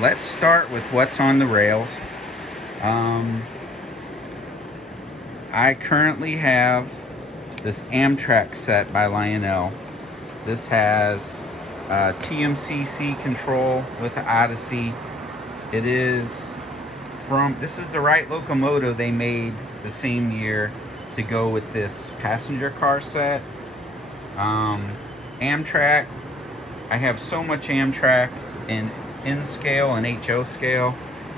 let's start with what's on the rails. I currently have this Amtrak set by Lionel. This has TMCC control with the Odyssey. It is this is the right locomotive they made the same year to go with this passenger car set. Amtrak, I have so much Amtrak in N scale and HO scale,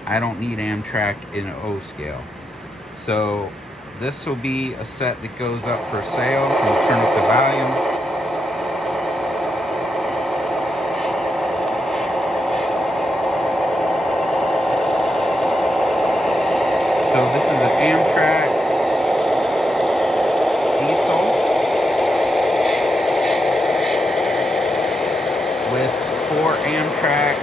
I don't need Amtrak in O scale. So this will be a set that goes up for sale. We'll turn up the volume. So this is an Amtrak diesel with 4 Amtrak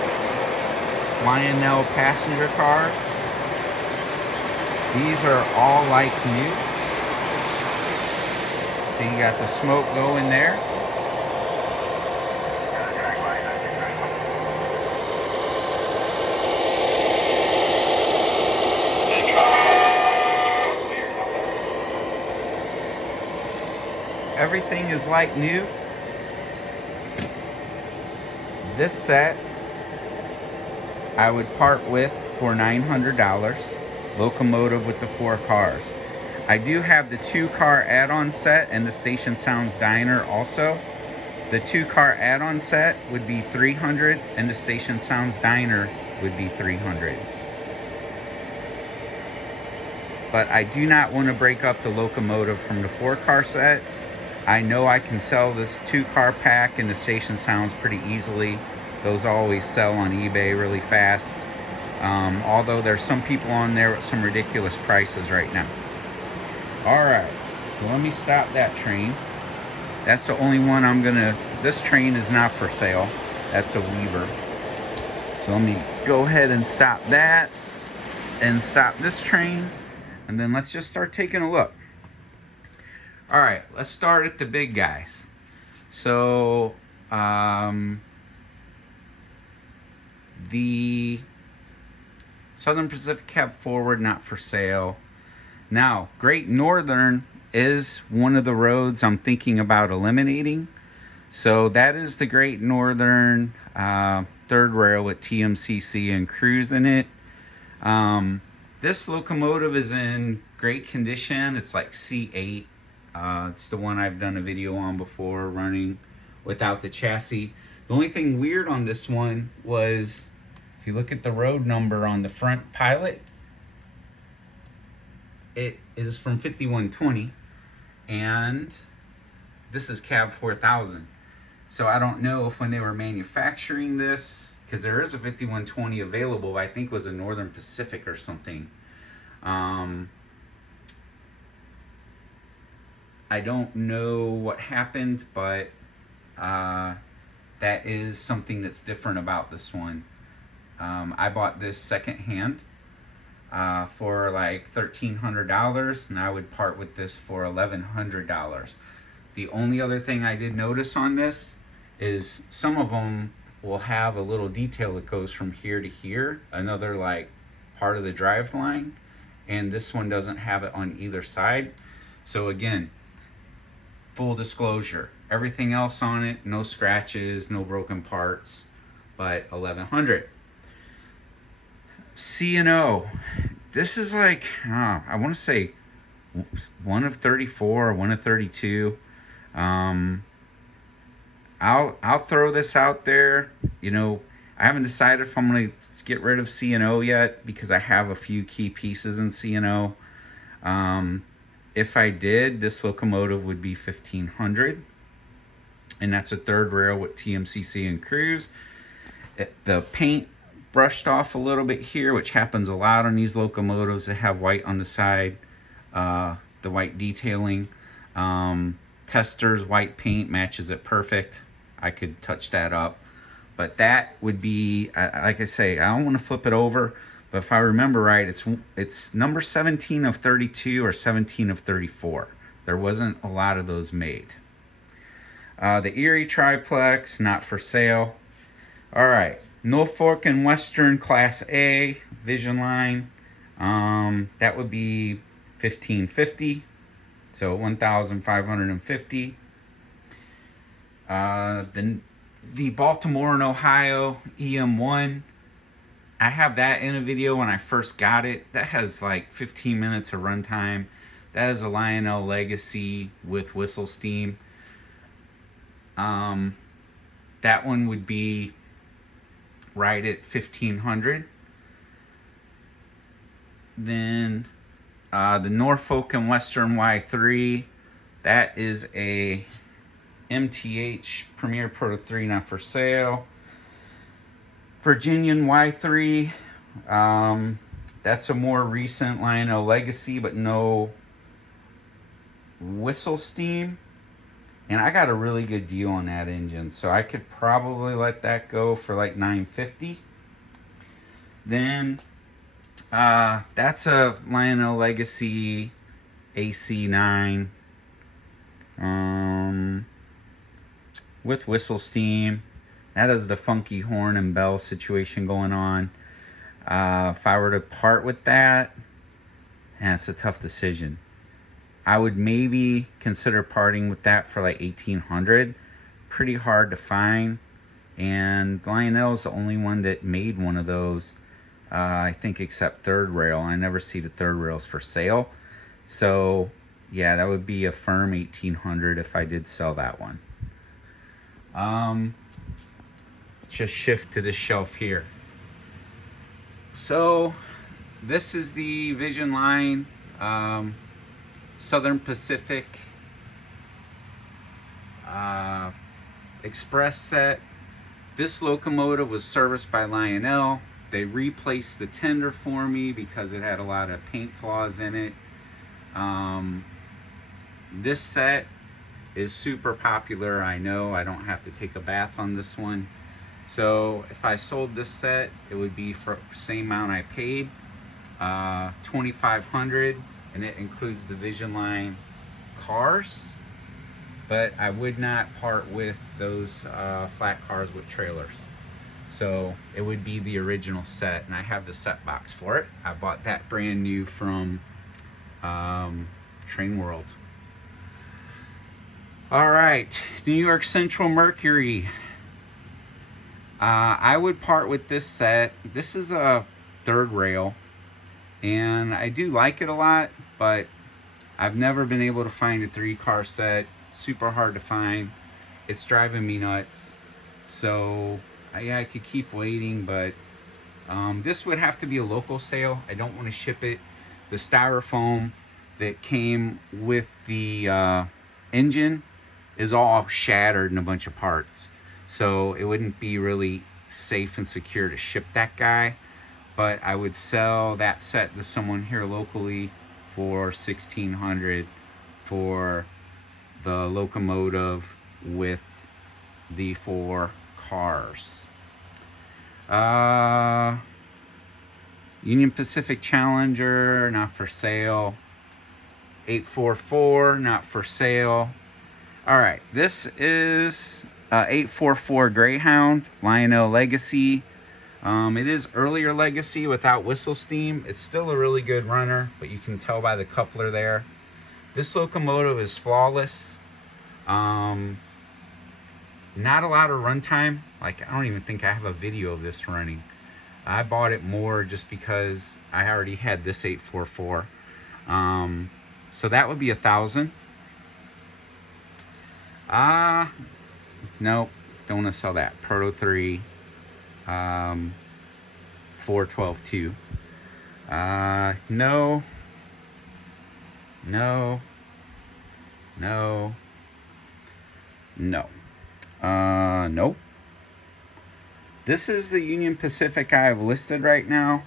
Lionel passenger cars. These are all like new. So you got the smoke going there. Everything is like new. This set I would part with for $900. Locomotive with the 4 cars. I do have the 2-car add-on set and the Station Sounds Diner also. The 2-car add-on set would be $300 and the Station Sounds Diner would be $300. But I do not want to break up the locomotive from the 4-car set. I know I can sell this 2-car pack in the Station Sounds pretty easily. Those always sell on eBay really fast. Although there's some people on there with some ridiculous prices right now. Alright, so let me stop that train. That's the only one I'm gonna, this train is not for sale. That's a Weaver. So let me go ahead and stop that and stop this train. And then let's just start taking a look. Alright, let's start at the big guys. So, the Southern Pacific Cab Forward, not for sale. Now, Great Northern is one of the roads I'm thinking about eliminating. So that is the Great Northern third rail with TMCC and Cruise in it. This locomotive is in great condition. It's like C8. It's the one I've done a video on before, running without the chassis. The only thing weird on this one was, if you look at the road number on the front pilot, it is from 5120, and this is cab 4000. So I don't know if when they were manufacturing this, because there is a 5120 available, I think it was a Northern Pacific or something. I don't know what happened, but that is something that's different about this one. I bought this secondhand for like $1,300, and I would part with this for $1,100. The only other thing I did notice on this is some of them will have a little detail that goes from here to here, another like part of the drive line, and this one doesn't have it on either side. So again, full disclosure, everything else on it, no scratches, no broken parts, but $1,100. C&O, this is like, I want to say one of 34 or one of 32. I'll throw this out there. You know, I haven't decided if I'm going to get rid of C&O yet, because I have a few key pieces in C&O. If I did, this locomotive would be $1,500, and that's a third rail with TMCC and Cruise. The paint brushed off a little bit here, which happens a lot on these locomotives that have white on the side, the white detailing. Tester's white paint matches it perfect. I could touch that up, but that would be, like I say, I don't want to flip it over, but if I remember right, it's number 17 of 32 or 17 of 34. There wasn't a lot of those made. The Erie triplex, not for sale. All right, Norfolk and Western Class A Vision Line. That would be 1550, so 1,550. The Baltimore and Ohio EM1. I have that in a video when I first got it. That has like 15 minutes of runtime. That is a Lionel Legacy with whistle steam. That one would be right at 1,500. Then the Norfolk and Western Y3. That is a MTH Premier Proto 3, not for sale. Virginian Y3. That's a more recent Lionel Legacy, but no whistle steam. And I got a really good deal on that engine, so I could probably let that go for like $950. Then that's a Lionel Legacy AC9 with whistle steam. That is the funky horn and bell situation going on. If I were to part with that, it's a tough decision. I would maybe consider parting with that for like 1,800. Pretty hard to find. And Lionel is the only one that made one of those, I think, except Third Rail. I never see the Third Rails for sale. So, yeah, that would be a firm 1,800 if I did sell that one. Just shift to the shelf here. So, this is the Vision Line Southern Pacific Express set. This locomotive was serviced by Lionel. They replaced the tender for me because it had a lot of paint flaws in it. This set is super popular. I know I don't have to take a bath on this one. So if I sold this set, it would be for the same amount I paid, $2,500, and it includes the Vision Line cars. But I would not part with those flat cars with trailers. So it would be the original set, and I have the set box for it. I bought that brand new from Train World. All right, New York Central Mercury. I would part with this set. This is a third rail, and I do like it a lot, but I've never been able to find a 3-car set. Super hard to find. It's driving me nuts. So yeah, I could keep waiting, but this would have to be a local sale. I don't want to ship it. The styrofoam that came with the engine is all shattered in a bunch of parts. So it wouldn't be really safe and secure to ship that guy. But I would sell that set to someone here locally for $1,600 for the locomotive with the 4 cars. Union Pacific Challenger, not for sale. 844, not for sale. All right, this is 844 Greyhound Lionel Legacy. It is earlier Legacy without whistle steam. It's still a really good runner, but you can tell by the coupler there. This locomotive is flawless. Not a lot of runtime. Like, I don't even think I have a video of this running. I bought it more just because I already had this 844. So that would be 1,000. Nope, don't want to sell that. Proto 3, 412.2. No. Nope. This is the Union Pacific I have listed right now,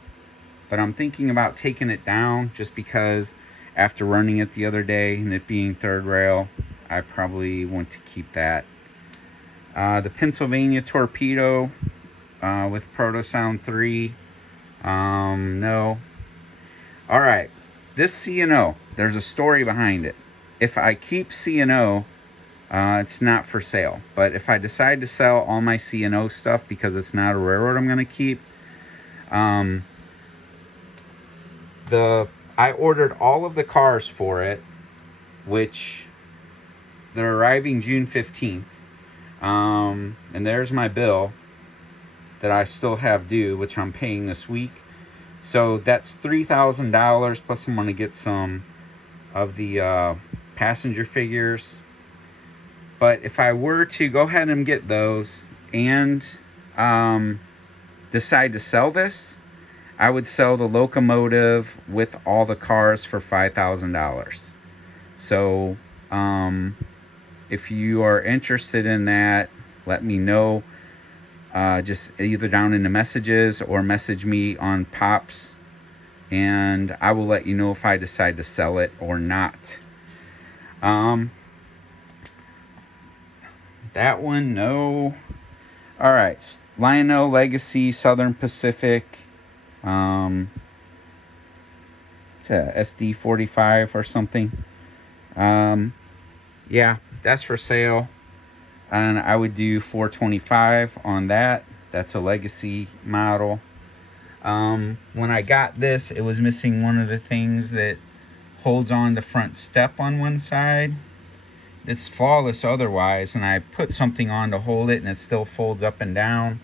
but I'm thinking about taking it down just because after running it the other day and it being third rail, I probably want to keep that. The Pennsylvania Torpedo with Proto Sound 3. No. All right. This C&O, there's a story behind it. If I keep C&O, It's not for sale. But if I decide to sell all my C&O stuff because it's not a railroad I'm going to keep, um, I ordered all of the cars for it, which they're arriving June 15th. And there's my bill that I still have due, which I'm paying this week. So that's $3,000, plus I'm going to get some of the passenger figures. But if I were to go ahead and get those and decide to sell this, I would sell the locomotive with all the cars for $5,000. So if you are interested in that, let me know. Just either down in the messages or message me on Pops, and I will let you know if I decide to sell it or not. That one, no. All right, Lionel Legacy Southern Pacific. It's a SD45 or something. Yeah, that's for sale. And I would do $425 on that. That's a legacy model. When I got this, it was missing one of the things that holds on the front step on one side. It's flawless otherwise, and I put something on to hold it, and it still folds up and down.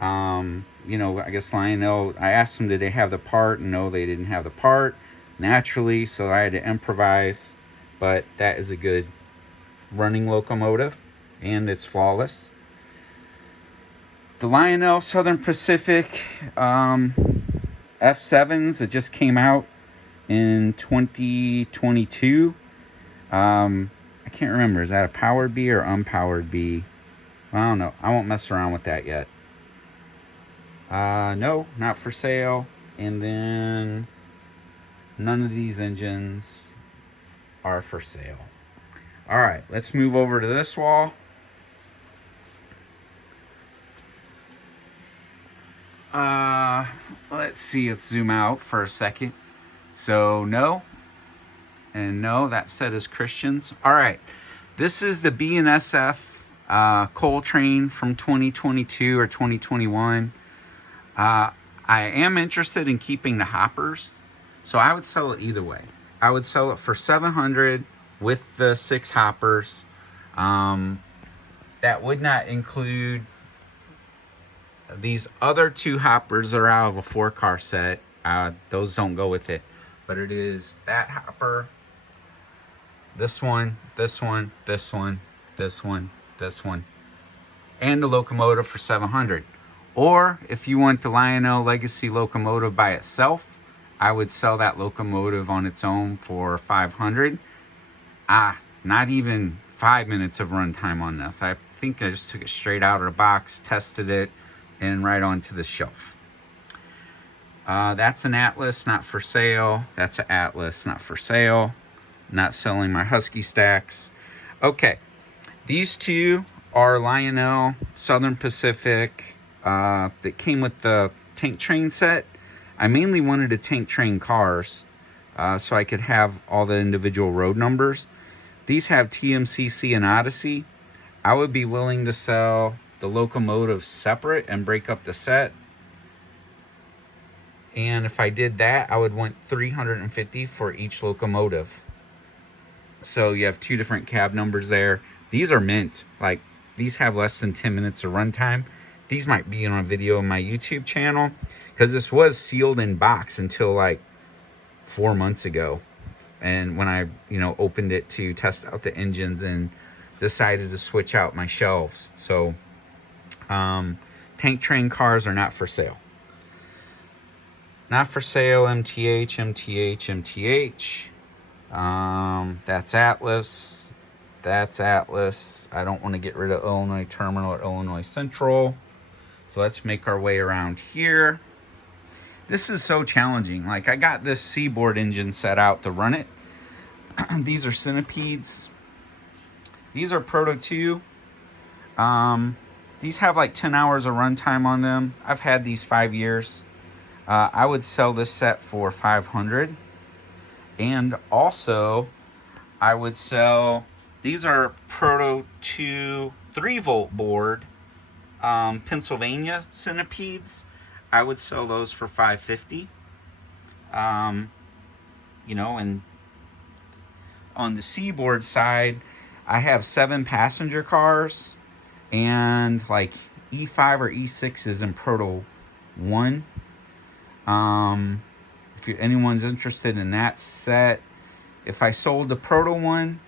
You know, I guess Lionel, I asked them, did they have the part? And no, they didn't have the part, naturally, so I had to improvise. But that is a good running locomotive, and it's flawless. The Lionel Southern Pacific F7s that just came out in 2022. I can't remember. Is that a powered B or unpowered B? I don't know. I won't mess around with that yet. No, not for sale. And then none of these engines are for sale. All right, let's move over to this wall. Let's see. Let's zoom out for a second. So no, and no. That set is Christians. All right, this is the B&SF coal train from 2022 or 2021. I am interested in keeping the hoppers, so I would sell it either way. I would sell it for $700 with the 6 hoppers. That would not include these other 2 hoppers that are out of a 4-car set. Those don't go with it, but it is that hopper, this one, this one, this one, this one, this one, and the locomotive for $700. Or if you want the Lionel Legacy locomotive by itself, I would sell that locomotive on its own for $500. Not even 5 minutes of runtime on this. I think I just took it straight out of the box, tested it, and right onto the shelf. That's an Atlas, not for sale. That's an Atlas, not for sale. Not selling my Husky stacks. Okay, these two are Lionel Southern Pacific that came with the tank train set. I mainly wanted to tank train cars so I could have all the individual road numbers. These have TMCC and Odyssey. I would be willing to sell the locomotives separate and break up the set. And if I did that, I would want $350 for each locomotive. So you have 2 different cab numbers there. These are mint. Like, these have less than 10 minutes of runtime. These might be on a video on my YouTube channel, because this was sealed in box until like 4 months ago. And when I, opened it to test out the engines and decided to switch out my shelves. So tank train cars are not for sale. Not for sale, MTH, MTH, MTH. That's Atlas. That's Atlas. I don't want to get rid of Illinois Terminal or Illinois Central. So let's make our way around here. This is so challenging. Like, I got this Seaboard engine set out to run it. These are Centipedes. These are Proto 2. These have like 10 hours of runtime on them. I've had these 5 years. I would sell this set for $500. And also, I would sell These are Proto 2 3-volt board Pennsylvania centipedes. I would sell those for $550. You know, and on the Seaboard side, I have 7 passenger cars and like E5 or E6s in Proto 1. If anyone's interested in that set, if I sold the Proto 1,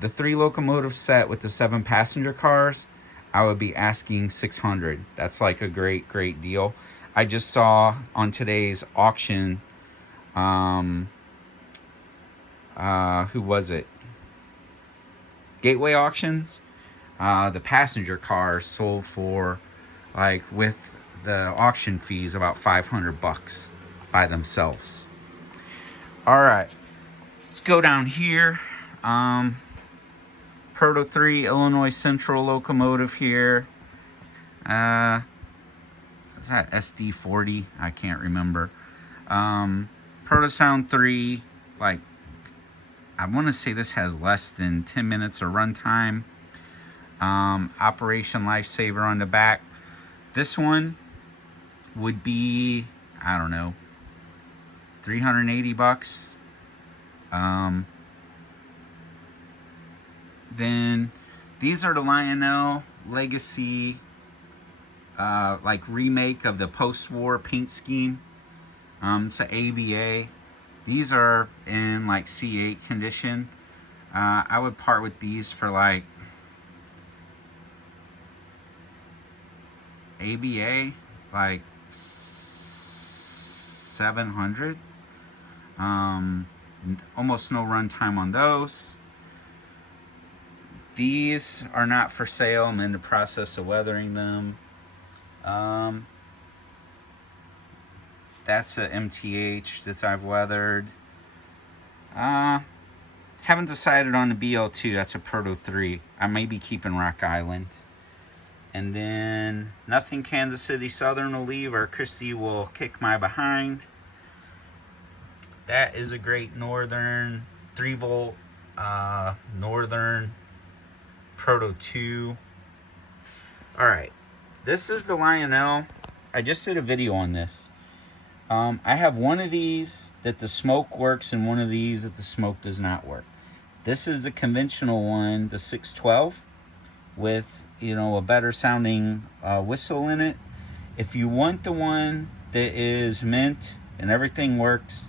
the 3 locomotive set with the 7 passenger cars, I would be asking $600. That's like a great deal. I just saw on today's auction, who was it? Gateway Auctions. The passenger cars sold for, like, with the auction fees, about $500 by themselves. All right, let's go down here. Proto 3 Illinois Central locomotive here. Is that SD40? I can't remember. Proto Sound 3, like, I want to say this has less than 10 minutes of runtime. Operation Lifesaver on the back. This one would be, I don't know, $380. Then these are the Lionel Legacy, like remake of the post-war paint scheme. It's an ABA. These are in like C8 condition. I would part with these for like ABA, like 700. Almost no runtime on those. These are not for sale. I'm in the process of weathering them. That's a MTH that I've weathered. Haven't decided on the BL2. That's a Proto 3. I may be keeping Rock Island. And then nothing Kansas City Southern will leave, or Christie will kick my behind. That is a great Northern 3-volt Northern Proto 2. Alright, this is the Lionel. I just did a video on this. I have one of these that the smoke works and one of these that the smoke does not work. This is the conventional one, the 612, with, you know, a better sounding whistle in it. If you want the one that is mint and everything works,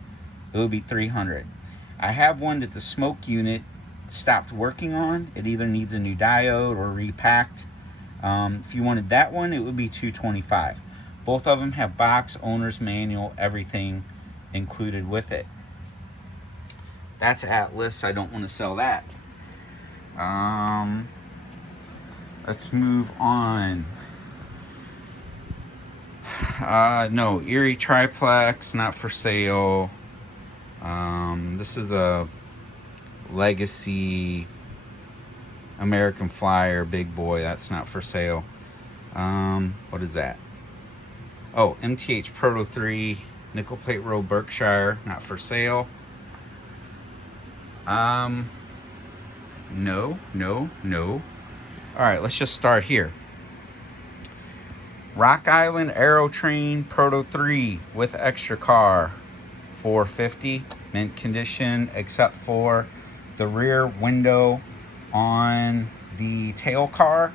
it would be $300. I have one that the smoke unit stopped working on. It either needs a new diode or repacked. If you wanted that one, it would be $225. Both of them have box, owner's manual, everything included with it. That's Atlas. I don't want to sell that. Let's move on. No, Erie Triplex, not for sale. This is a Legacy American Flyer Big Boy. That's not for sale. What is that? Oh, MTH Proto 3 Nickel Plate Row Berkshire, not for sale. No. Alright, let's just start here. Rock Island Aerotrain Proto 3 with extra car, $450, mint condition, except for the rear window on the tail car.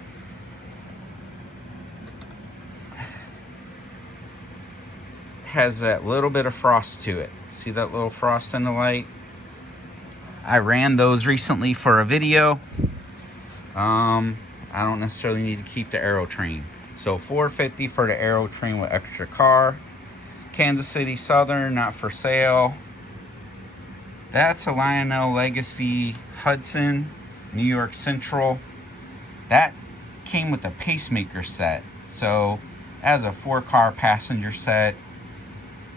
Has that little bit of frost to it. See that little frost in the light? I ran those recently for a video. I don't necessarily need to keep the Aerotrain. So $450 for the Aerotrain with extra car. Kansas City Southern, not for sale. That's a Lionel Legacy Hudson, New York Central. That came with a pacemaker set. So as a 4-car passenger set,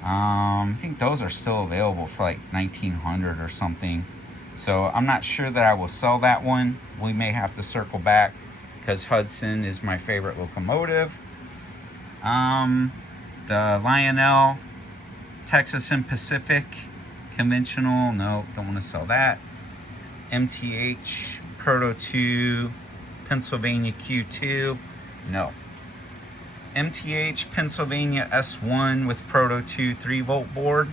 I think those are still available for like $1,900 or something. So I'm not sure that I will sell that one. We may have to circle back because Hudson is my favorite locomotive. The Lionel Texas and Pacific conventional, no, don't want to sell that. MTH Proto 2 Pennsylvania Q2. No. MTH Pennsylvania S1 with Proto 2 3-volt board.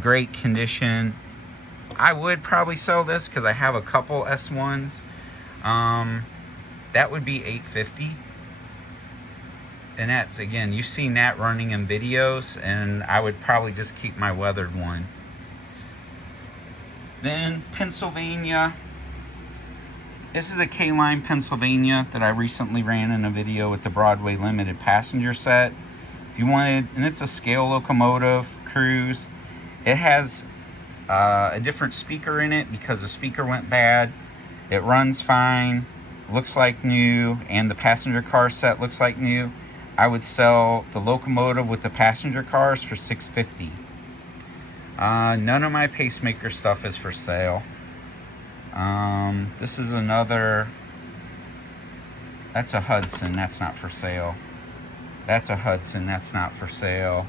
Great condition. I would probably sell this because I have a couple S1s. That would be $850. And that's, again, you've seen that running in videos, and I would probably just keep my weathered one. Then Pennsylvania. This is a K-Line Pennsylvania that I recently ran in a video with the Broadway Limited passenger set. If you wanted, and it's a scale locomotive cruise. It has a different speaker in it because the speaker went bad. It runs fine, looks like new, and the passenger car set looks like new. I would sell the locomotive with the passenger cars for $650. None of my pacemaker stuff is for sale. This is another. That's a Hudson. That's not for sale. That's a Hudson. That's not for sale.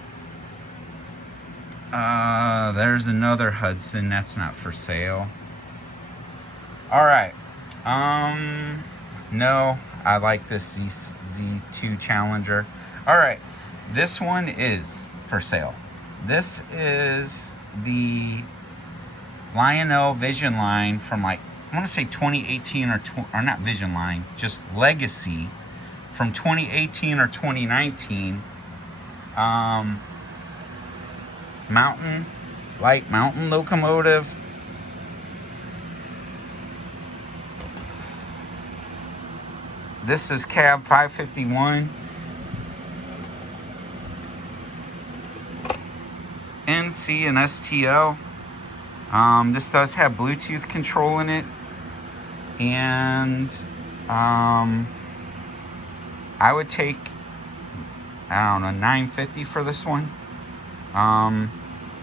There's another Hudson. That's not for sale. All right. No, I like this Z2 Challenger. All right. This one is for sale. This is the Lionel Vision Line from, like, I want to say 2018 or not Vision Line, just Legacy from 2018 or 2019. Light mountain locomotive. This is cab 551. NC and STL. This does have Bluetooth control in it, and I would take, I don't know, $950 for this one.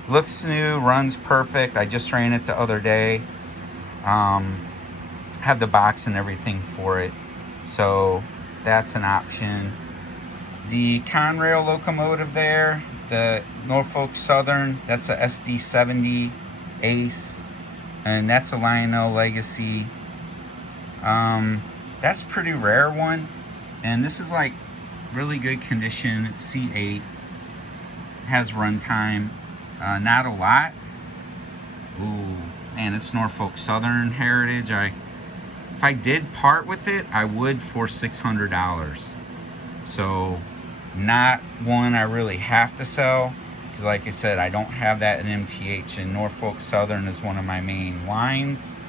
Looks new, runs perfect. I just ran it the other day. Have the box and everything for it, so that's an option. The Conrail locomotive there, the Norfolk Southern, that's a SD70 Ace, and that's a Lionel Legacy. That's a pretty rare one, and this is like really good condition. It's C8, has runtime, not a lot. Ooh, man, it's Norfolk Southern heritage. If I did part with it, I would for $600. So not one I really have to sell, because like I said, I don't have that in MTH, and Norfolk Southern is one of my main lines.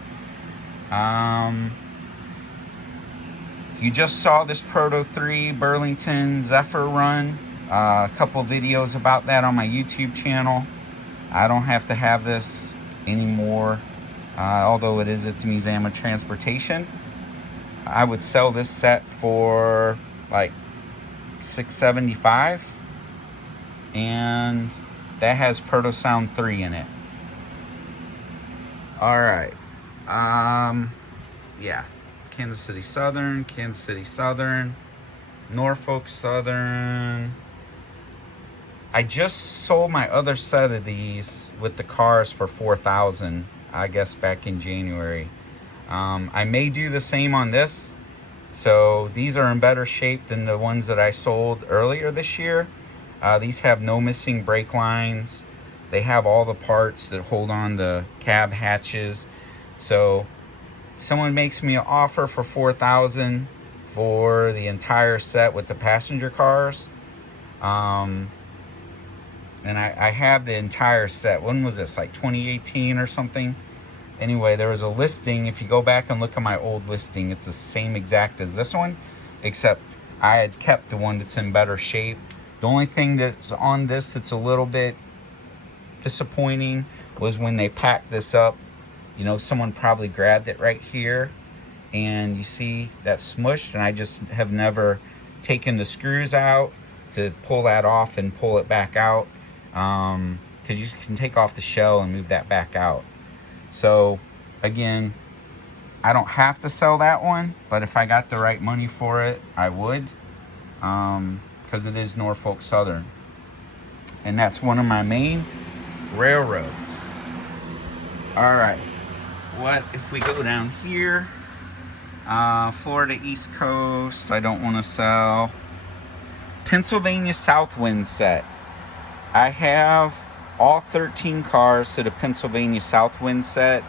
You just saw this Proto 3 Burlington Zephyr run. A couple videos about that on my YouTube channel. I don't have to have this anymore, although it is at the Museum of Transportation. I would sell this set for like $675, and that has Proto Sound 3 in it. All right. Yeah. Kansas City Southern, Norfolk Southern. I just sold my other set of these with the cars for $4,000, I guess back in January. I may do the same on this. So these are in better shape than the ones that I sold earlier this year. These have no missing brake lines. They have all the parts that hold on the cab hatches. So someone makes me an offer for $4,000 for the entire set with the passenger cars. And I have the entire set. When was this? Like 2018 or something? Anyway, there was a listing. If you go back and look at my old listing, it's the same exact as this one, except I had kept the one that's in better shape. The only thing that's on this that's a little bit disappointing was when they packed this up. You know, someone probably grabbed it right here, and you see that smushed, and I just have never taken the screws out to pull that off and pull it back out, because you can take off the shell and move that back out. So again, I don't have to sell that one, but if I got the right money for it, I would, because it is Norfolk Southern, and that's one of my main railroads. All right. what if we go down here? Florida East Coast, I don't want to sell. Pennsylvania Southwind set. I have all 13 cars to the Pennsylvania Southwind set.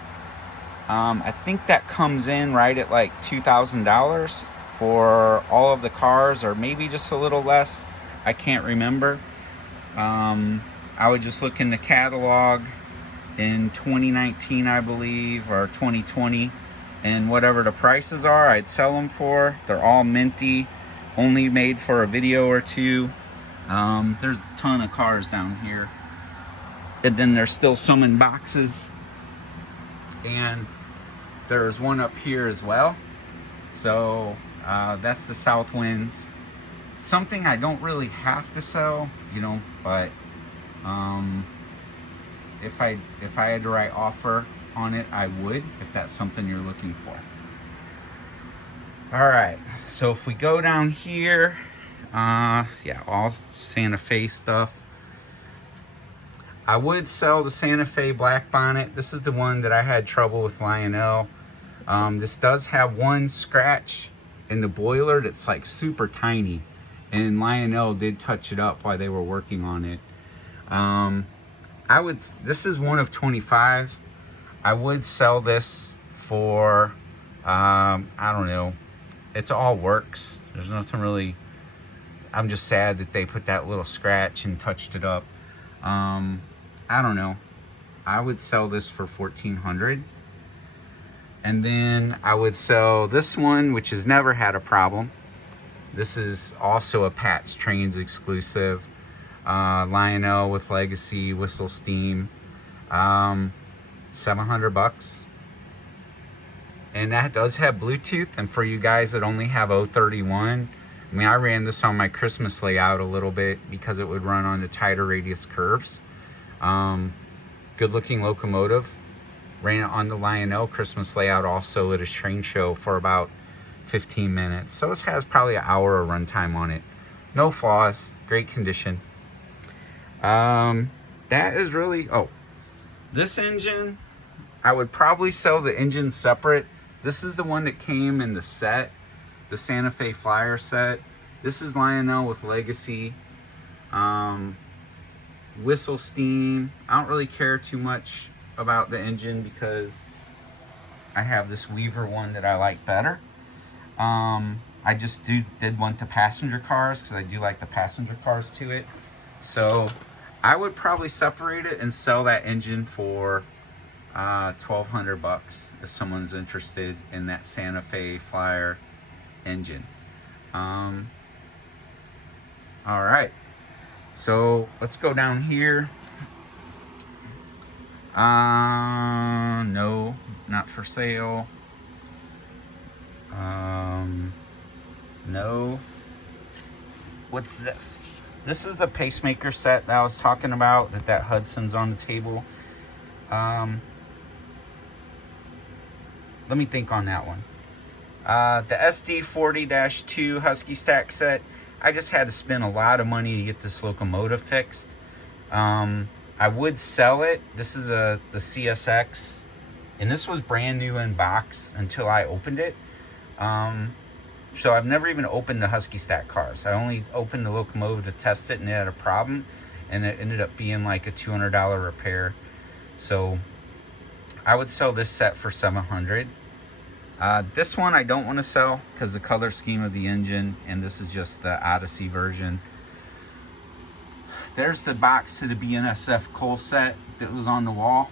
I think that comes in right at like $2,000 for all of the cars, or maybe just a little less. I can't remember. I would just look in the catalog in 2019, I believe, or 2020, and whatever the prices are, I'd sell them for. They're all minty, only made for a video or two. There's a ton of cars down here, and then there's still some in boxes, and there's one up here as well. So that's the Southwinds. Something I don't really have to sell, you know, but if I had the right offer on it, I would, if that's something you're looking for. All right, so if we go down here, yeah, all Santa Fe stuff. I would sell the Santa Fe Black Bonnet. This is the one that I had trouble with Lionel. This does have one scratch in the boiler that's like super tiny, and Lionel did touch it up while they were working on it. This is one of 25. I would sell this for, I don't know. It's all works. There's nothing really, I'm just sad that they put that little scratch and touched it up. I don't know. I would sell this for $1,400. And then I would sell this one, which has never had a problem. This is also a Pat's Trains exclusive. Lionel with Legacy, Whistle Steam. $700. And that does have Bluetooth. And for you guys that only have 031, I mean, I ran this on my Christmas layout a little bit because it would run on the tighter radius curves. Good looking locomotive. Ran it on the Lionel Christmas layout also at a train show for about 15 minutes. So this has probably an hour of runtime on it. No flaws, great condition. That is really, oh, this engine, I would probably sell the engine separate. This is the one that came in the set, the Santa Fe Flyer set. This is Lionel with Legacy. Whistle Steam. I don't really care too much about the engine because I have this Weaver one that I like better. I just did want the passenger cars because I do like the passenger cars to it. So I would probably separate it and sell that engine for $1,200 if someone's interested in that Santa Fe Flyer engine. All right. So let's go down here. No, not for sale. No. What's this? This is the pacemaker set that I was talking about, that Hudson's on the table. Let me think on that one. The SD40-2 Husky Stack set. I just had to spend a lot of money to get this locomotive fixed. I would sell it. This is the CSX, and this was brand new in box until I opened it. So I've never even opened the Husky Stack cars. I only opened the locomotive to test it, and it had a problem, and it ended up being like a $200 repair. So I would sell this set for $700. This one I don't want to sell because the color scheme of the engine, and this is just the Odyssey version. There's the box to the BNSF coal set that was on the wall.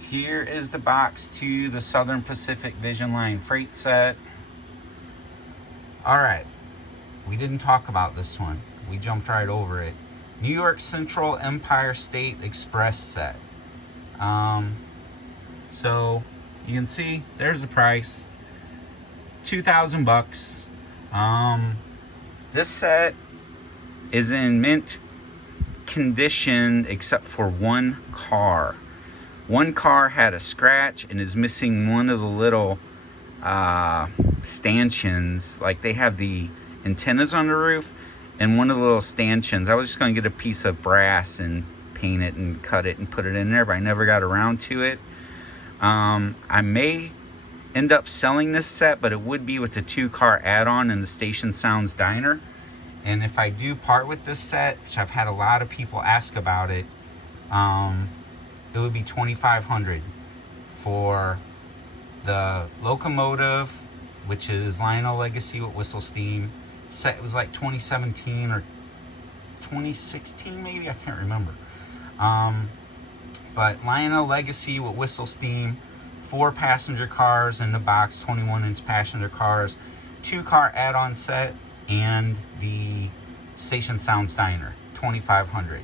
Here is the box to the Southern Pacific Vision Line freight set. All right, we didn't talk about this one. We jumped right over it. New York Central Empire State Express set. So you can see there's the price, $2,000. This set is in mint condition except for one car. One car had a scratch and is missing one of the little stanchions. Like, they have the antennas on the roof, and one of the little stanchions. I was just going to get a piece of brass and paint it and cut it and put it in there, but I never got around to it. I may end up selling this set, but it would be with the 2-car add-on in the Station Sounds Diner. And if I do part with this set, which I've had a lot of people ask about it, it would be $2,500 for the Locomotive, which is Lionel Legacy with Whistle Steam. Set was like 2017 or 2016 maybe, I can't remember. But Lionel Legacy with Whistle Steam, 4 passenger cars in the box, 21-inch passenger cars, 2-car add-on set, and the Station Sounds Diner, $2,500.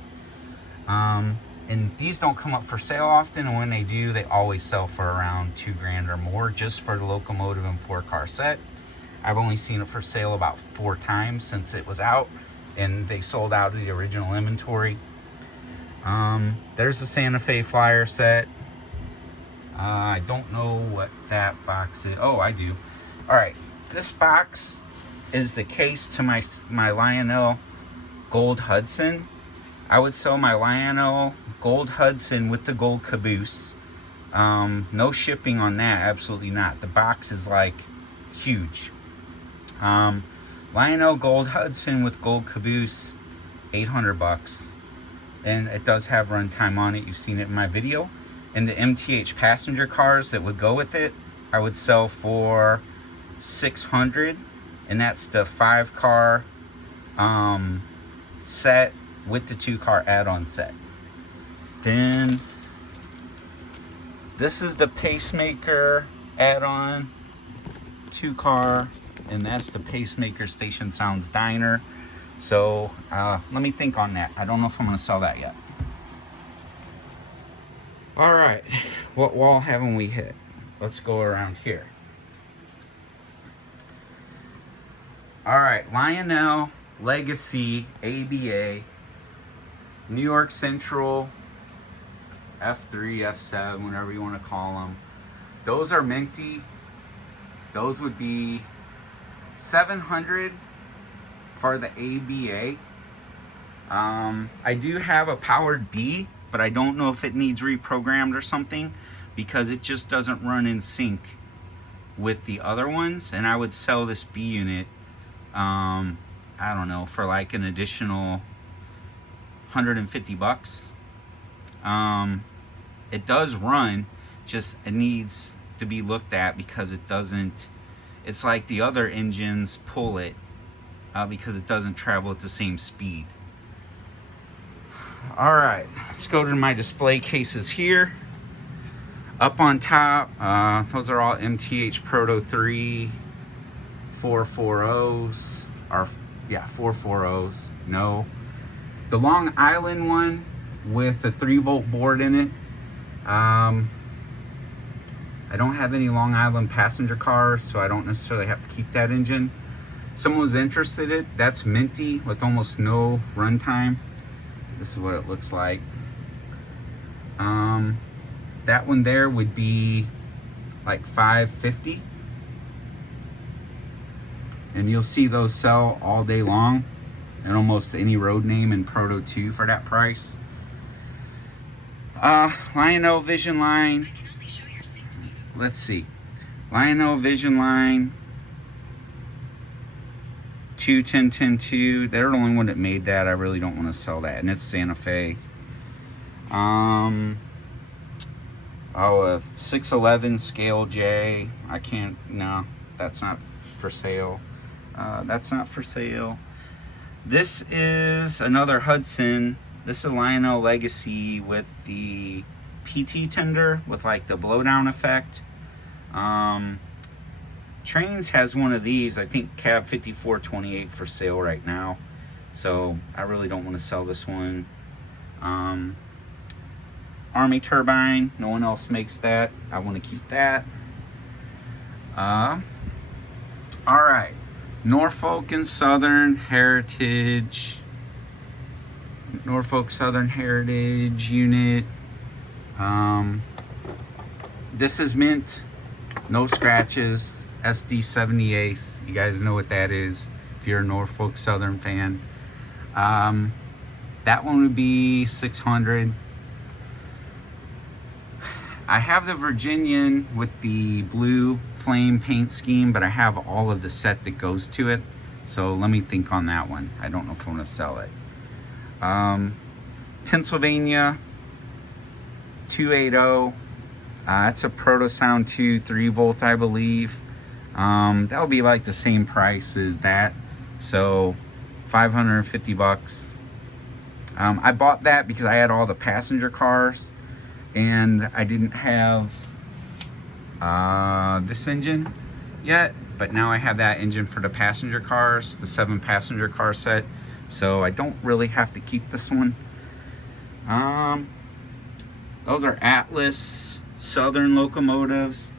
And these don't come up for sale often, and when they do, they always sell for around $2,000 or more just for the Locomotive and 4-car set. I've only seen it for sale about 4 times since it was out, and they sold out of the original inventory. There's the Santa Fe Flyer set. I don't know what that box is. Oh, I do. All right, this box is the case to my Lionel Gold Hudson. I would sell my Lionel Gold Hudson with the gold caboose. No shipping on that, absolutely not. The box is like huge. Lionel Gold Hudson with gold caboose, $800, and it does have runtime on it. You've seen it in my video. And the MTH passenger cars that would go with it, I would sell for $600, and that's the 5-car set with the 2-car add-on set. Then this is the Pacemaker add-on 2-car, and that's the Pacemaker Station Sounds Diner. So let me think on that. I don't know if I'm going to sell that yet. All right, what wall haven't we hit? Let's go around here. All right, Lionel Legacy ABA, New York Central F3, F7, whatever you want to call them. Those are minty. Those would be $700 for the ABA. I do have a powered B, but I don't know if it needs reprogrammed or something because it just doesn't run in sync with the other ones. And I would sell this B unit, I don't know, for like an additional $150. It does run, just it needs to be looked at because it doesn't, it's like the other engines pull it because it doesn't travel at the same speed. All right, let's go to my display cases here. Up on top, those are all MTH Proto 3 440s, or yeah, 440s. No, the Long Island one with a 3-volt board in it. I don't have any Long Island passenger cars, so I don't necessarily have to keep that engine. Someone was interested in it. That's minty with almost no runtime. This is what it looks like. That one there would be like $550, and you'll see those sell all day long and almost any road name in Proto 2 for that price. Lionel Vision Line. Let's see. Lionel Vision Line 210-10-2. They're the only one that made that. I really don't want to sell that, and it's Santa Fe. A 611 Scale J. I can't. No, that's not for sale. That's not for sale. This is another Hudson. This is a Lionel Legacy with the PT tender with like the blowdown effect. Trains has one of these. I think cab 5428 for sale right now. So I really don't want to sell this one. Army turbine. No one else makes that. I want to keep that. All right. Norfolk and Southern Heritage. Norfolk Southern Heritage unit. This is mint. No scratches. SD70 Ace. You guys know what that is if you're a Norfolk Southern fan. That one would be $600. I have the Virginian with the blue flame paint scheme, but I have all of the set that goes to it. So let me think on that one. I don't know if I want to sell it. Pennsylvania 280. It's a Proto Sound 2 3-volt, I believe. That would be like the same price as that. So 550 bucks. I bought that because I had all the passenger cars and I didn't have this engine yet, but now I have that engine for the passenger cars, the 7 passenger car set, so I don't really have to keep this one. Those are Atlas Southern locomotives.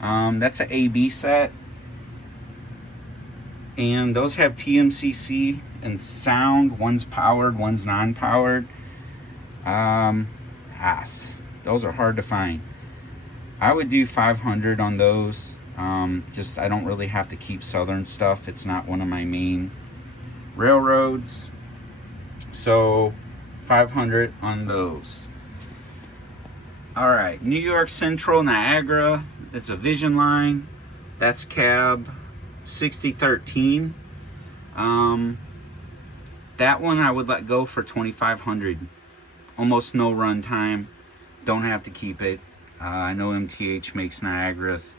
That's an AB set, and those have TMCC and sound. One's powered, one's non-powered. Those are hard to find. I would do 500 on those. Just I don't really have to keep Southern stuff. It's not one of my main railroads. So 500 on those. All right, New York Central Niagara. It's a Vision line. That's cab 6013. That one I would let go for 2,500. Almost no run time. Don't have to keep it. I know MTH makes Niagaras,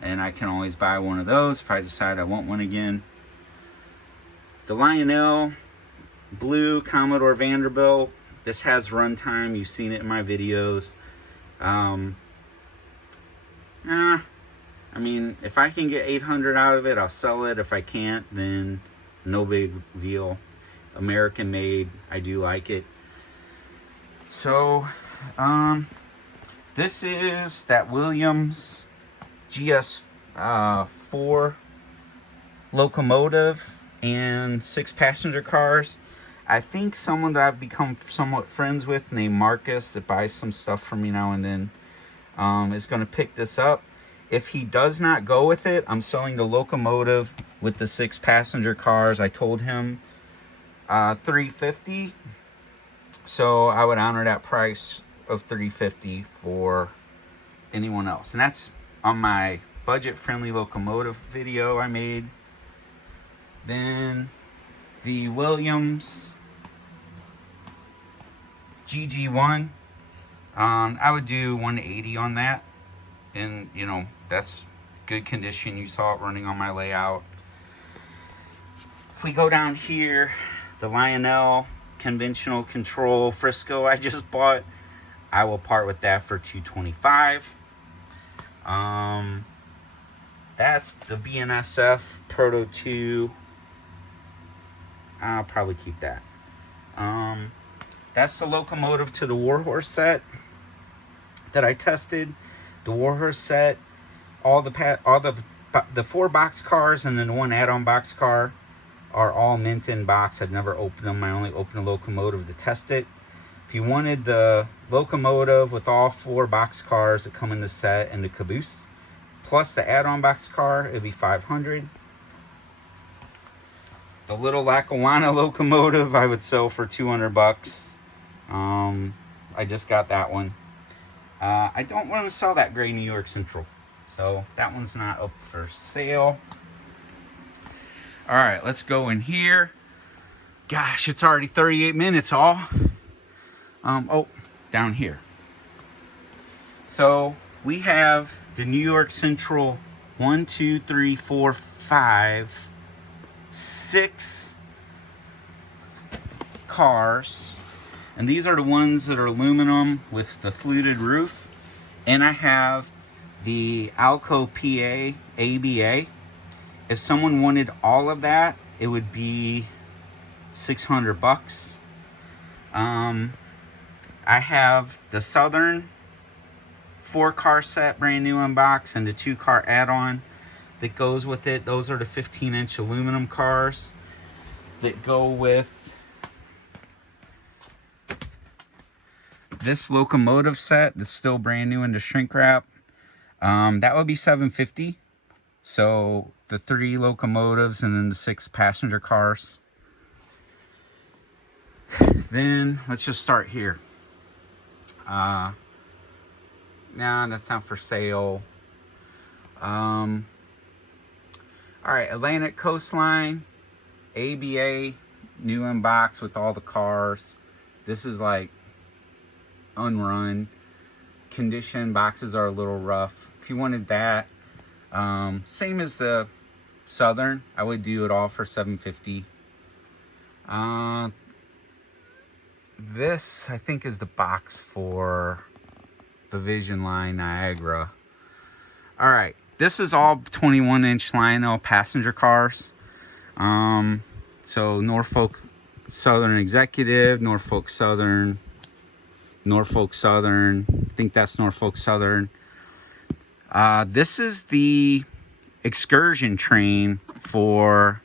and I can always buy one of those if I decide I want one again. The Lionel Blue Commodore Vanderbilt. This has runtime. You've seen it in my videos. I mean, if I can get 800 out of it, I'll sell it. If I can't, then no big deal. American made. I do like it. So, this is that Williams GS4 locomotive and 6 passenger cars. I think someone that I've become somewhat friends with named Marcus that buys some stuff from me now and then is going to pick this up. If he does not go with it, I'm selling the locomotive with the 6 passenger cars. I told him $350. So I would honor that price of $350 for anyone else. And that's on my budget-friendly locomotive video I made. Then the Williams GG1. I would do 180 on that. And, you know, that's good condition. You saw it running on my layout. If we go down here, the Lionel conventional control Frisco I just bought, I will part with that for $225. That's the BNSF Proto 2. I'll probably keep that. That's the locomotive to the Warhorse set that I tested. The Warhorse set, all the 4 box cars and then the 1 add-on box car are all mint in box. I've never opened them. I only opened a locomotive to test it. If you wanted the locomotive with all 4 box cars that come in the set and the caboose, plus the add-on box car, it'd be 500. The little Lackawanna locomotive I would sell for 200 bucks. I just got that one. I don't want to sell that gray New York Central, so that one's not up for sale. All right, let's go in here. Gosh, it's already 38 minutes all. Oh, down here. So we have the New York Central 1, 2, 3, 4, 5, 6 cars. And these are the ones that are aluminum with the fluted roof. And I have the Alco PA ABA. If someone wanted all of that, it would be 600 bucks. I have the Southern 4-car set, brand new in box, and the 2-car add-on that goes with it. Those are the 15-inch aluminum cars that go with this locomotive set that's still brand new in the shrink wrap. That would be $750. So the 3 locomotives and then the 6 passenger cars. Then let's just start here. Nah, that's not for sale. All right, Atlantic Coastline, ABA, new in box with all the cars. This is like unrun condition. Boxes are a little rough. If you wanted that, same as the Southern, I would do it all for $750. This I think is the box for the Vision Line Niagara. All right, this is all 21-inch Lionel passenger cars. So Norfolk Southern Executive, Norfolk Southern. I think that's Norfolk Southern. This is the excursion train for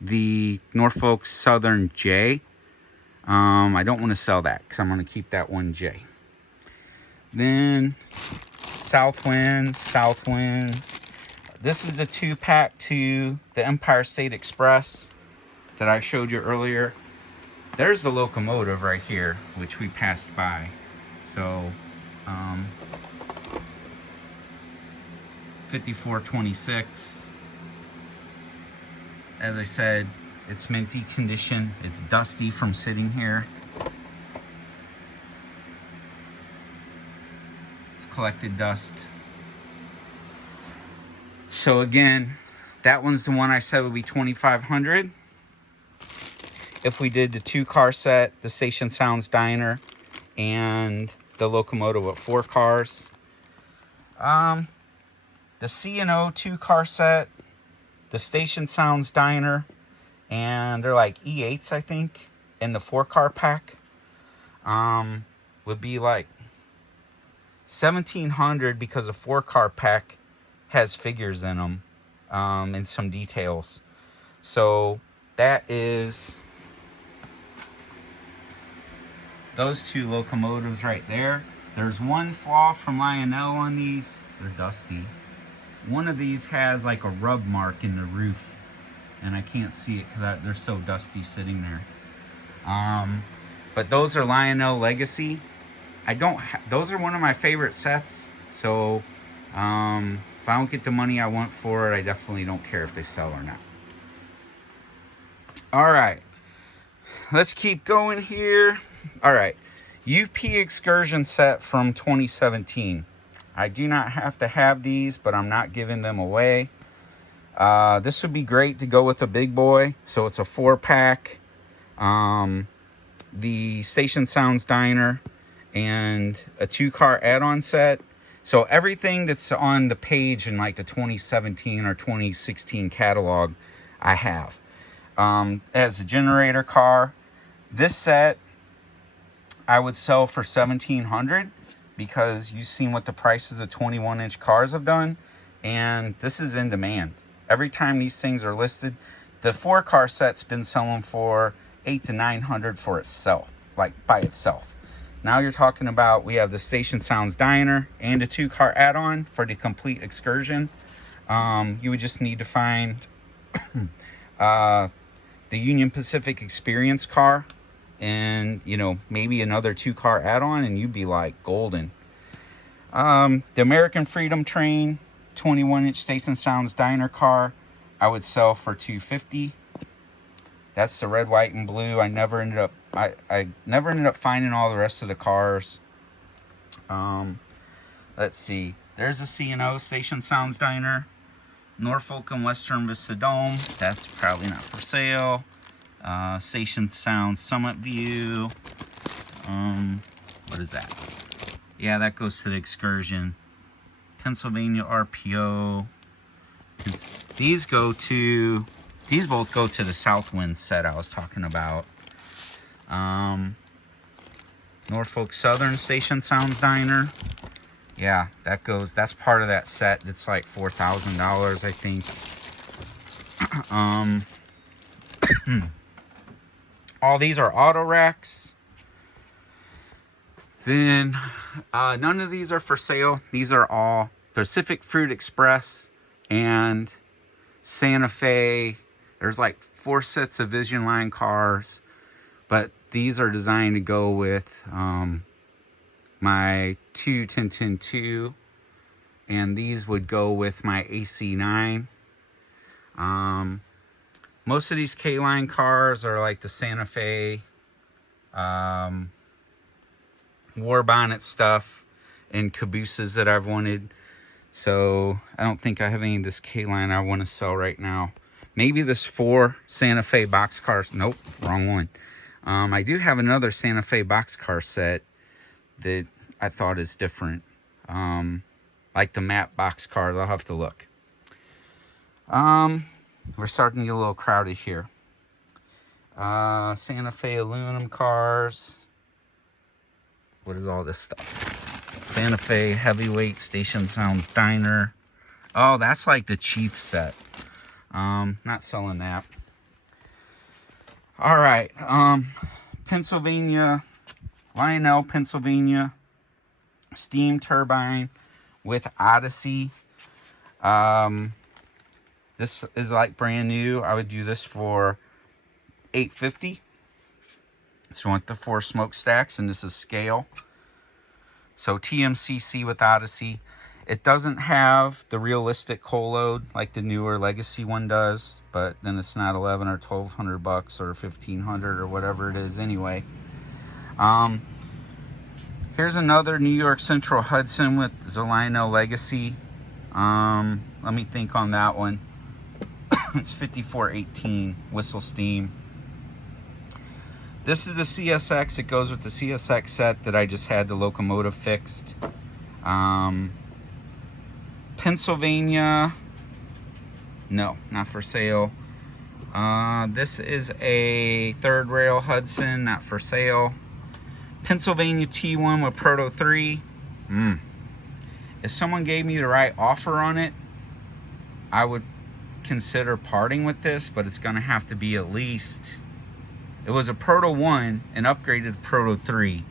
the Norfolk Southern J. I don't want to sell that because I'm going to keep that one J. Then South Winds. This is the 2-pack to the Empire State Express that I showed you earlier. There's the locomotive right here, which we passed by. So, 5426. As I said, it's minty condition. It's dusty from sitting here. It's collected dust. So again, that one's the one I said would be $2,500. If we did the 2-car set, the Station Sounds Diner, and the locomotive with 4 cars. The C&O 2-car set, the Station Sounds Diner, and they're like E8s, I think, in the 4-car pack, would be like $1,700 because the 4-car pack has figures in them, and some details. So that is those 2 locomotives right there. There's one flaw from Lionel on these. They're dusty. One of these has like a rub mark in the roof, and I can't see it because they're so dusty sitting there. But those are Lionel Legacy. Those are one of my favorite sets. So if I don't get the money I want for it, I definitely don't care if they sell or not. All right, let's keep going here. All right, UP Excursion set from 2017. I do not have to have these, but I'm not giving them away. This would be great to go with a big boy. So it's a 4-pack. The Station Sounds Diner and a 2-car add-on set. So everything that's on the page in like the 2017 or 2016 catalog, I have. As a generator car, this set I would sell for $1,700 because you've seen what the prices of 21-inch cars have done, and this is in demand. Every time these things are listed, the 4-car set's been selling for $800 to $900 for itself, like by itself. Now you're talking about, we have the Station Sounds Diner and a 2-car add-on for the complete excursion. You would just need to find the Union Pacific Experience car and, you know, maybe another 2-car add-on, and you'd be like golden. The American Freedom Train 21-inch Station Sounds Diner car, I would sell for $250. That's the red, white, and blue. I never ended up finding all the rest of the cars. Let's see. There's a C&O Station Sounds Diner, Norfolk and Western Vista Dome. That's probably not for sale. Station Sounds Summit View. What is that? Yeah, that goes to the excursion. Pennsylvania RPO. These both go to the Southwind set I was talking about. Norfolk Southern Station Sounds Diner. Yeah, that's part of that set. It's like $4,000, I think. All these are auto racks. Then none of these are for sale. These are all Pacific Fruit Express and Santa Fe. There's like 4 sets of Vision Line cars, but these are designed to go with my two 10-10-2, and these would go with my AC9. Most of these K-Line cars are like the Santa Fe, war bonnet stuff and cabooses that I've wanted. So I don't think I have any of this K-Line I want to sell right now. Maybe this 4 Santa Fe boxcar. Nope, wrong one. I do have another Santa Fe boxcar set that I thought is different. Like the matte boxcars. I'll have to look. We're starting to get a little crowded here. Santa Fe aluminum cars. What is all this stuff? Santa Fe heavyweight station sounds diner. Oh, that's like the Chief set. Not selling that. All right. Pennsylvania, Lionel, Pennsylvania, steam turbine with Odyssey. This is like brand new. I would do this for $850. So I want the 4 smokestacks, and this is scale. So TMCC with Odyssey. It doesn't have the realistic coal load like the newer Legacy one does, but then it's not 11 or 1200 bucks or 1500 or whatever it is anyway. Here's another New York Central Hudson with the Lionel Legacy. Let me think on that one. It's 5418 whistle steam. This is the CSX. It goes with the CSX set that I just had the locomotive fixed. Pennsylvania, no, not for sale. This is a third rail Hudson, not for sale. Pennsylvania T1 with Proto 3. If someone gave me the right offer on it, I would consider parting with this, but it's going to have to be at least... It was a Proto 1 and upgraded to Proto 3.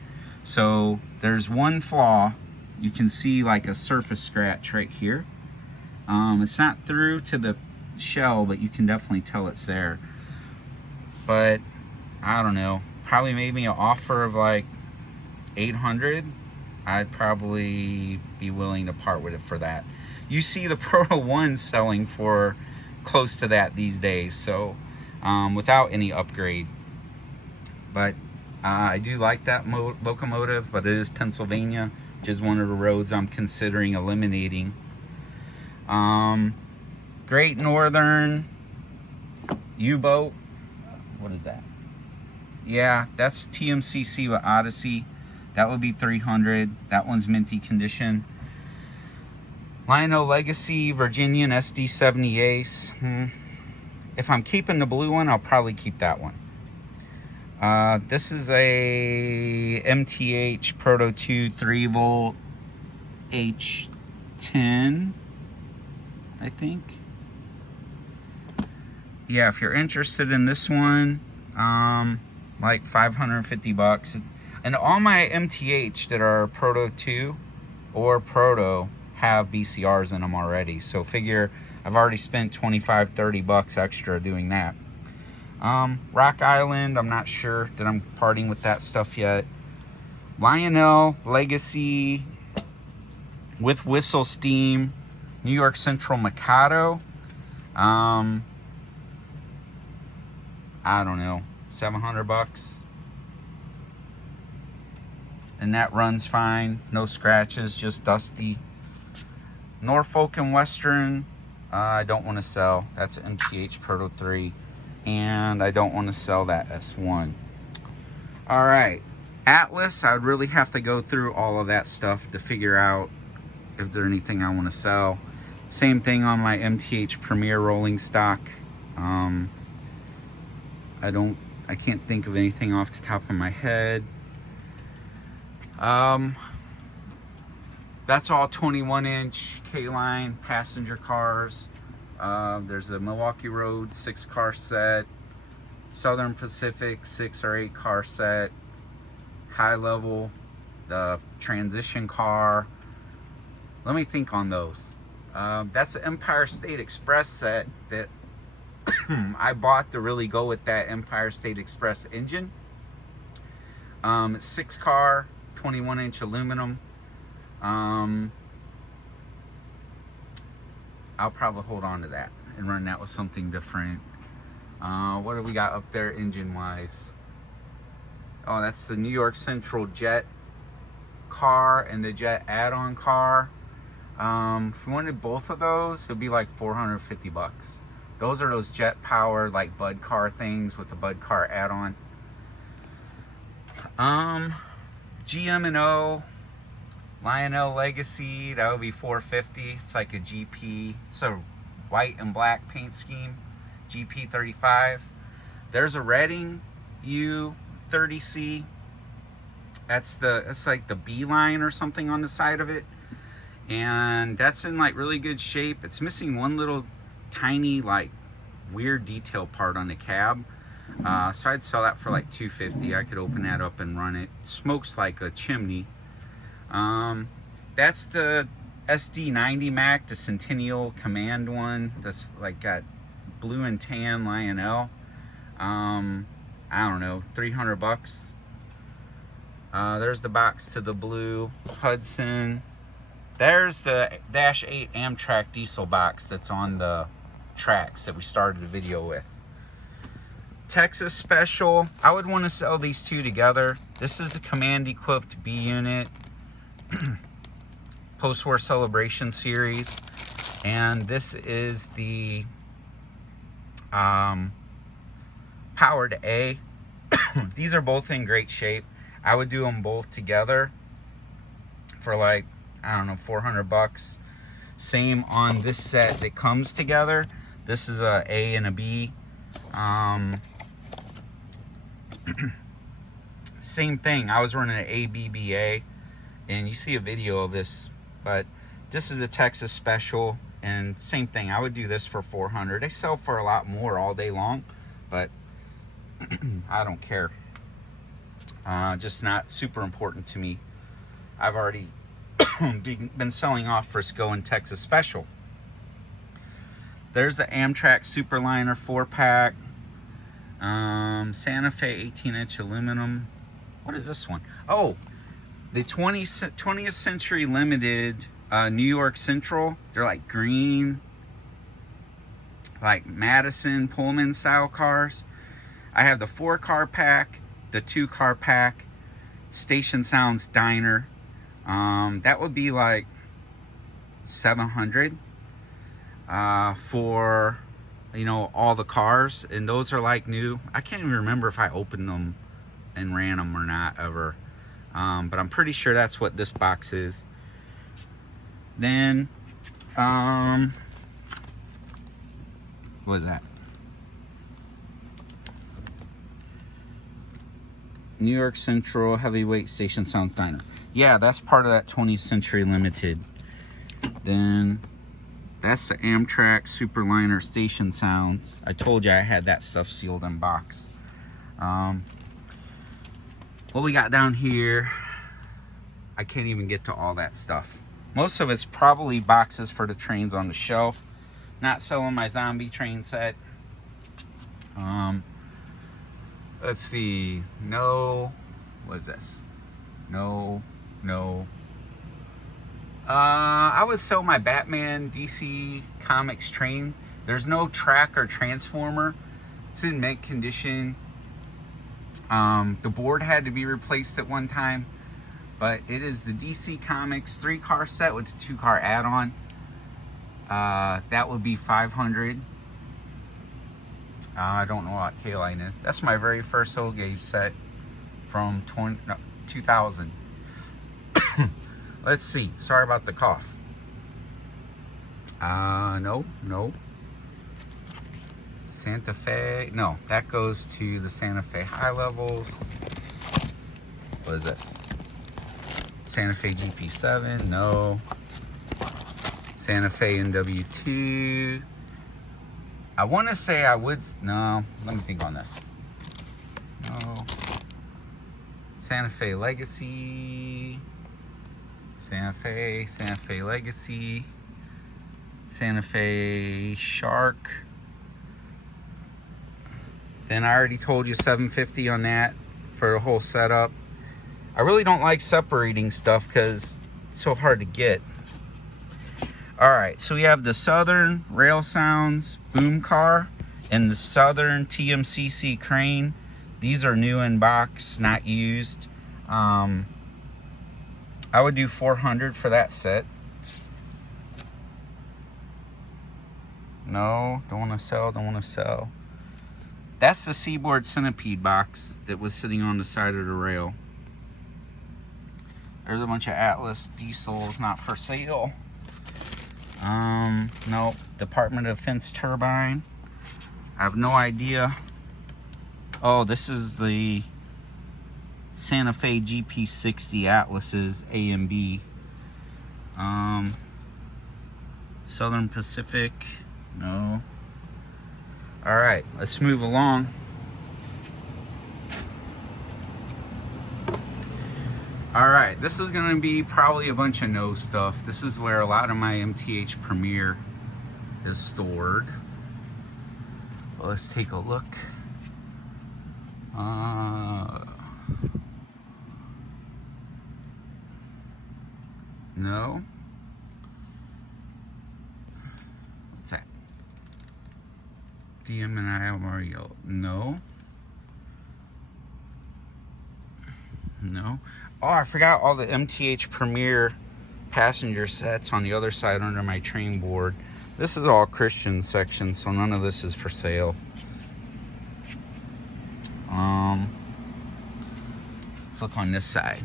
So there's one flaw. You can see like a surface scratch right here. It's not through to the shell, but you can definitely tell it's there. But I don't know. Probably made me an offer of like $800. I'd probably be willing to part with it for that. You see the Proto 1 selling for close to that these days. So without any upgrade. But I do like that locomotive, but it is Pennsylvania, which is one of the roads I'm considering eliminating. Great Northern U-boat. What is that? Yeah, that's TMCC with Odyssey. That would be $300. That one's minty condition. Lionel Legacy Virginian SD70 Ace. If I'm keeping the blue one, I'll probably keep that one. This is a MTH Proto 2 3-volt H10, I think. Yeah, if you're interested in this one, like 550 bucks. And all my MTH that are Proto 2 or Proto have BCRs in them already. So figure I've already spent 25-30 bucks extra doing that. Rock Island, I'm not sure that I'm parting with that stuff yet. Lionel Legacy with whistle steam, New York Central Mikado. I don't know, 700 bucks. And that runs fine, no scratches, just dusty. Norfolk and Western, I don't want to sell. That's MTH Proto 3. And I don't want to sell that S1. All right, Atlas, I would really have to go through all of that stuff to figure out if there's anything I want to sell. Same thing on my MTH Premier rolling stock. I can't think of anything off the top of my head. That's all 21-inch K-Line passenger cars. There's the Milwaukee Road 6-car set, Southern Pacific 6 or 8 car set, High Level, the transition car. Let me think on those. That's the Empire State Express set that I bought to really go with that Empire State Express engine. It's 6-car 21-inch aluminum. I'll probably hold on to that and run that with something different. What do we got up there engine wise? Oh, that's the New York Central Jet car and the Jet add-on car. If you wanted both of those, it would be like 450 bucks. Those are those jet powered like Bud car things with the Bud car add-on. GM&O Lionel Legacy, that would be 450. It's like a GP. It's a white and black paint scheme. GP35. There's a Redding U30C. It's like the B line or something on the side of it. And that's in like really good shape. It's missing one little tiny like weird detail part on the cab. So I'd sell that for like $250. I could open that up and run it. Smokes like a chimney. That's the SD90 Mac, the Centennial Command one. That's like got blue and tan Lionel. I don't know, 300 bucks. There's the box to the blue Hudson. There's the Dash 8 Amtrak diesel box that's on the tracks that we started the video with. Texas Special. I would want to sell these two together. This is the Command Equipped B unit. Post-war celebration series. And this is the powered A. These are both in great shape. I would do them both together for like, I don't know, 400 bucks. Same on this set that comes together. This is a A and a B. Same thing. I was running an ABBA, and you see a video of this, but this is a Texas Special, and same thing. I would do this for 400. They sell for a lot more all day long, but I don't care. Just not super important to me. I've already been selling off Frisco and Texas Special. There's the Amtrak Superliner 4-pack. Santa Fe 18-inch aluminum. What is this one? Oh, the 20th Century Limited New York Central. They're like green, like Madison Pullman style cars. I have the 4-car pack, the 2-car pack, Station Sounds Diner. That would be like $700 for, you know, all the cars, and those are like new. I can't even remember if I opened them and ran them or not ever, but I'm pretty sure that's what this box is. Then what is that? New York Central Heavyweight Station Sounds Diner. Yeah, that's part of that 20th Century Limited. Then that's the Amtrak Superliner Station Sounds. I told you I had that stuff sealed in box. What we got down here, I can't even get to all that stuff. Most of it's probably boxes for the trains on the shelf. Not selling my zombie train set. Let's see. No. What is this? No. I would sell my Batman DC Comics train. There's no track or transformer. It's in mint condition. The board had to be replaced at one time, but it is the DC Comics 3-car set with the 2-car add-on. That would be $500. I don't know what K-line is. That's my very first whole gauge set from 2000. Let's see. Sorry about the cough. No. Santa Fe. No, that goes to the Santa Fe high levels. What is this? Santa Fe GP7. No. Santa Fe NW2. I want to say I would. No. Let me think on this. No. Santa Fe Legacy. Santa Fe Legacy, Santa Fe Shark. Then I already told you $750 on that for the whole setup. I really don't like separating stuff because it's so hard to get. All right, so we have the Southern Rail Sounds boom car and the Southern TMCC crane. These are new in box, not used. I would do $400 for that set. No, don't want to sell, don't want to sell. That's the Seaboard Centipede box that was sitting on the side of the rail. There's a bunch of Atlas diesels not for sale. No, Department of Defense turbine. I have no idea. Oh, this is the Santa Fe GP60 Atlases A and B. Southern Pacific, no. All right, let's move along. All right, this is gonna be probably a bunch of no stuff. This is where a lot of my MTH Premier is stored. Well, let's take a look. No. What's that? DM&I Mario. No. No. Oh, I forgot all the MTH Premier passenger sets on the other side under my train board. This is all Christian section, so none of this is for sale. Let's look on this side.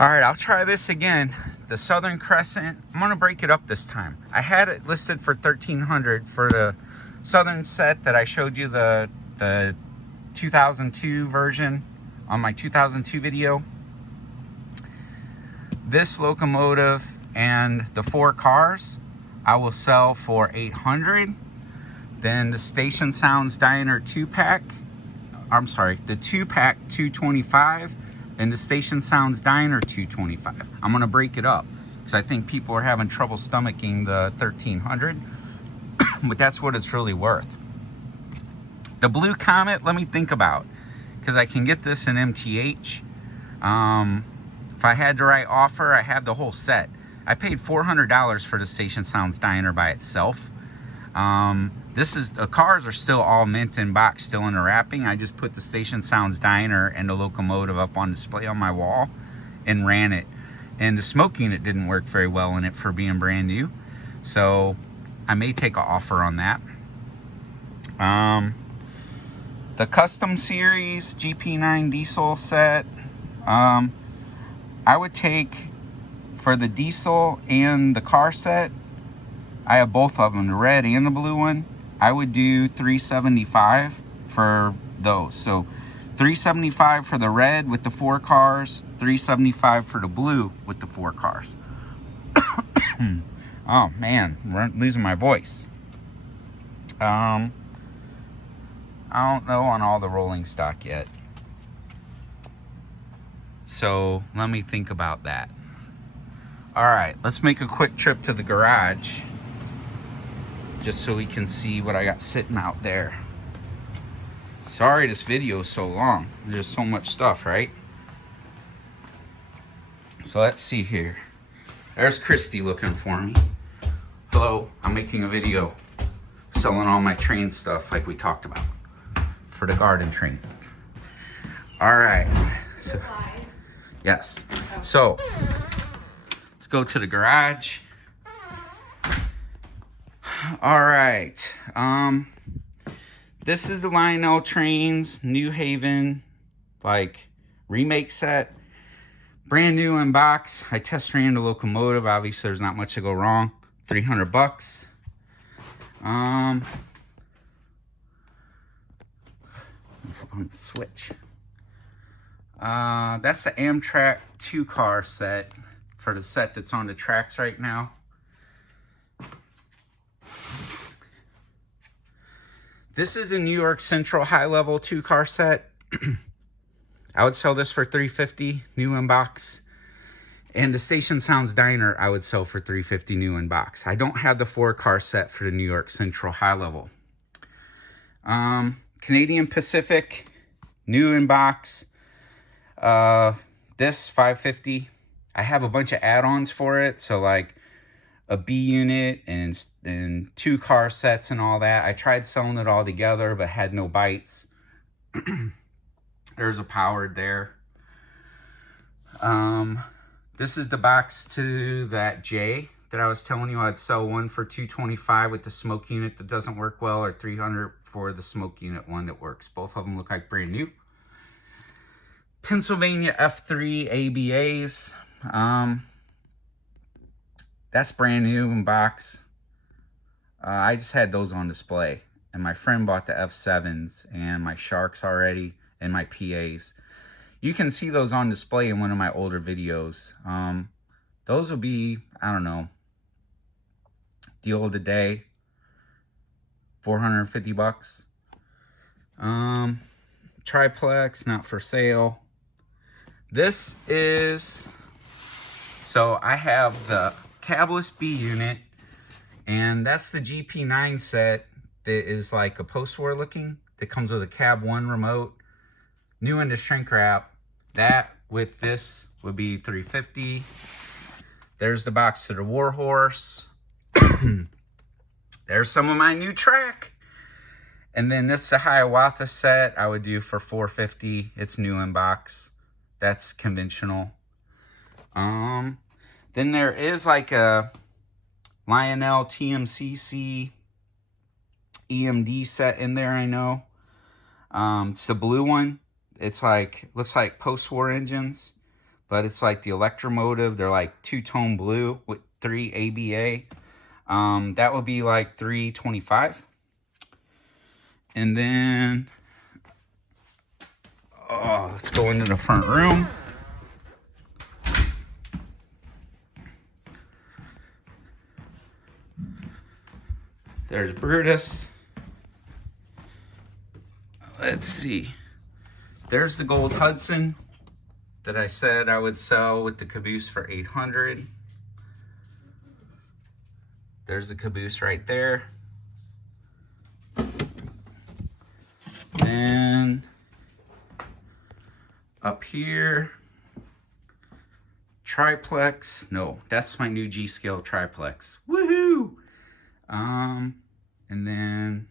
All right, I'll try this again. The Southern Crescent. I'm gonna break it up this time. I had it listed for $1,300 for the Southern set that I showed you the 2002 version on my 2002 video. This locomotive and the 4 cars I will sell for $800. Then the Station Sounds Diner 2-pack, I'm sorry, the 2-pack $225, and the Station Sounds Diner $225. I'm gonna break it up because I think people are having trouble stomaching the $1,300, but that's what it's really worth. The Blue Comet, let me think about, because I can get this in MTH. If I had the right offer, I have the whole set. I paid $400 for the Station Sounds Diner by itself. The cars are still all mint in box, still in the wrapping. I just put the Station Sounds Diner and the locomotive up on display on my wall and ran it. And the smoke unit didn't work very well in it for being brand new. So I may take an offer on that. The Custom Series GP9 diesel set, I would take for the diesel and the car set. I have both of them, the red and the blue one. I would do $375 for those. So $375 for the red with the 4 cars, $375 for the blue with the 4 cars. Oh man, I'm losing my voice. I don't know on all the rolling stock yet. So let me think about that. All right, let's make a quick trip to the garage just so we can see what I got sitting out there. Sorry this video is so long. There's so much stuff, right? So let's see here. There's Christy looking for me. Hello, I'm making a video selling all my train stuff like we talked about for the garden train. All right. So, yes. So let's go to the garage. All right. This is the Lionel Trains New Haven, like, remake set. Brand new in box. I test ran the locomotive. Obviously, there's not much to go wrong. $300. Switch. That's the Amtrak 2-car set for the set that's on the tracks right now. This is the New York Central high-level 2-car set. I would sell this for $350 new in box. And the Station Sounds Diner I would sell for $350 new in box. I don't have the 4-car set for the New York Central high-level. Canadian Pacific, new in box. This 550, I have a bunch of add-ons for it. So like a B unit and 2 car sets and all that. I tried selling it all together, but had no bites. There's a powered there. This is the box to that J that I was telling you I'd sell one for $225 with the smoke unit that doesn't work well, or $300 for the smoke unit one that works. Both of them look like brand new. Pennsylvania F3 ABAs. That's brand new in box. I just had those on display, and my friend bought the F7s and my Sharks already and my PAs. You can see those on display in one of my older videos. Those will be, I don't know, deal of the day, 450 bucks. Triplex, not for sale. This is, so I have the cabless B unit, and that's the GP9 set that is like a post-war looking, that comes with a cab 1 remote, new into shrink wrap. That with this would be $350. There's the box to the Warhorse. There's some of my new track. And then this is a Hiawatha set I would do for $450. It's new in box. That's conventional. Then there is like a Lionel TMCC EMD set in there, I know. It's the blue one. It's like, looks like post-war engines, but it's like the Electromotive. They're like 2-tone blue with 3 ABA. That would be like $325. And then, oh, let's go into the front room. There's Brutus. Let's see. There's the gold Hudson that I said I would sell with the caboose for $800. There's the caboose right there. And up here, triplex. No, that's my new G-scale triplex. Woohoo! And then,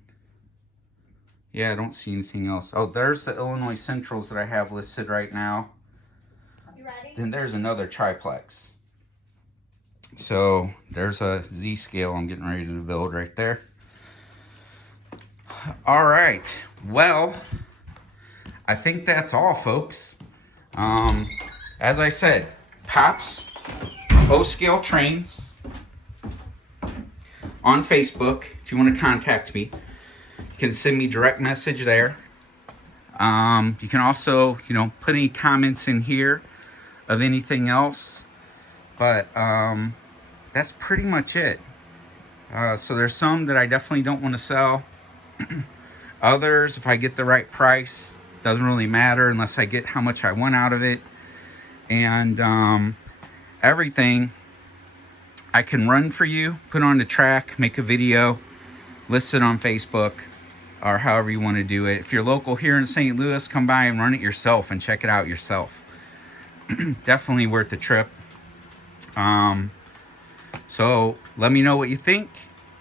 yeah, I don't see anything else. Oh, there's the Illinois Centrals that I have listed right now. You ready? Then there's another triplex. So there's a Z scale I'm getting ready to build right there. All right. Well, I think that's all, folks. As I said, Pops O-scale trains on Facebook. If you want to contact me, you can send me direct message there. You can also, put any comments in here of anything else. But that's pretty much it. So there's some that I definitely don't want to sell. Others, if I get the right price, doesn't really matter unless I get how much I want out of it. And everything I can run for you, put on the track, make a video, list it on Facebook, or however you want to do it. If you're local here in St. Louis, come by and run it yourself and check it out yourself. Definitely worth the trip. So let me know what you think.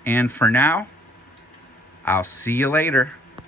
And for now, I'll see you later.